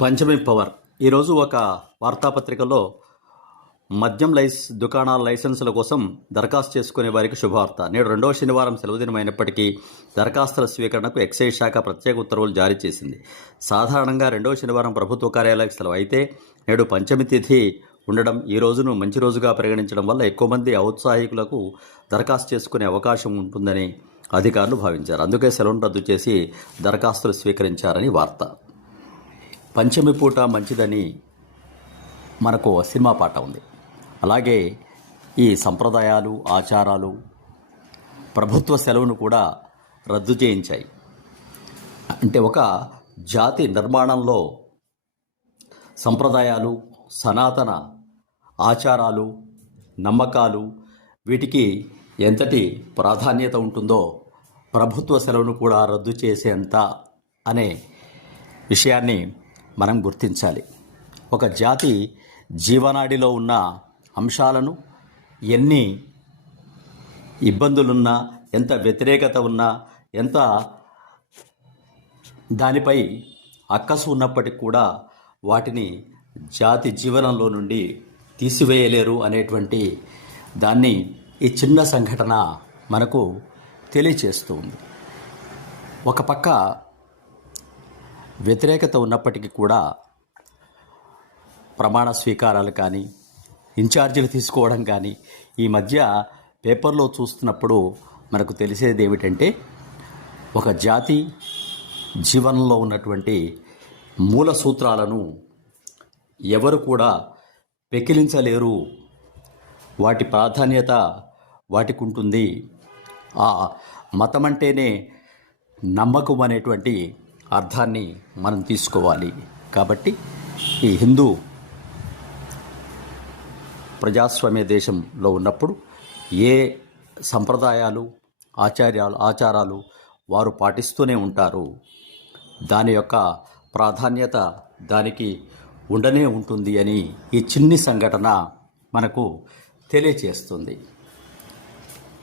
పంచమి power. ఈరోజు ఒక వార్తాపత్రికలో మద్యం లైస్ దుకాణాల లైసెన్సుల కోసం దరఖాస్తు చేసుకునే వారికి శుభవార్త. నేడు రెండవ శనివారం సెలవు దినమైనప్పటికీ దరఖాస్తుల స్వీకరణకు ఎక్సైజ్ శాఖ ప్రత్యేక ఉత్తర్వులు జారీ చేసింది. సాధారణంగా రెండవ శనివారం ప్రభుత్వ కార్యాలయాలకు సెలవు అయితే నేడు పంచమి తిథి ఉండడం ఈ రోజును మంచి రోజుగా పరిగణించడం వల్ల ఎక్కువ మంది ఔత్సాహికులకు దరఖాస్తు చేసుకునే అవకాశం ఉంటుందని అధికారులు భావించారు. అందుకే సెలవును రద్దు చేసి దరఖాస్తులు స్వీకరించారని వార్త. పంచమి పూట మంచిదని మనకు సినిమా పాట ఉంది. అలాగే ఈ సంప్రదాయాలు ఆచారాలు ప్రభుత్వ సెలవును కూడా రద్దు చేయించాయి. అంటే ఒక జాతి నిర్మాణంలో సంప్రదాయాలు సనాతన ఆచారాలు నమ్మకాలు వీటికి ఎంతటి ప్రాధాన్యత ఉంటుందో ప్రభుత్వ సెలవును కూడా రద్దు చేసేంత అనే విషయాన్ని మనం గుర్తించాలి. ఒక జాతి జీవనాడిలో ఉన్న అంశాలను ఎన్ని ఇబ్బందులున్నా ఎంత వ్యతిరేకత ఉన్నా ఎంత దానిపై అక్కసు ఉన్నప్పటికీ కూడా వాటిని జాతి జీవనంలో నుండి తీసివేయలేరు అనేటువంటి దాన్ని ఈ చిన్న సంఘటన మనకు తెలియచేస్తూ ఉంది. ఒక పక్క వ్యతిరేకత ఉన్నప్పటికీ కూడా ప్రమాణ స్వీకారాలు కానీ ఇన్ఛార్జీలు తీసుకోవడం కానీ ఈ మధ్య పేపర్లో చూస్తున్నప్పుడు మనకు తెలిసేది ఏమిటంటే ఒక జాతి జీవనంలో ఉన్నటువంటి మూల సూత్రాలను ఎవరు కూడా పెకిలించలేరు. వాటి ప్రాధాన్యత వాటికి ఉంటుంది. ఆ మతం అంటేనే నమ్మకం అనేటువంటి అర్థాన్ని మనం తీసుకోవాలి. కాబట్టి ఈ హిందూ ప్రజాస్వామ్య దేశంలో ఉన్నప్పుడు ఏ సంప్రదాయాలు ఆచార్యాలు ఆచారాలు వారు పాటిస్తూనే ఉంటారు దాని యొక్క ప్రాధాన్యత దానికి ఉండనే ఉంటుంది అని ఈ చిన్ని సంఘటన మనకు తెలియచేస్తుంది.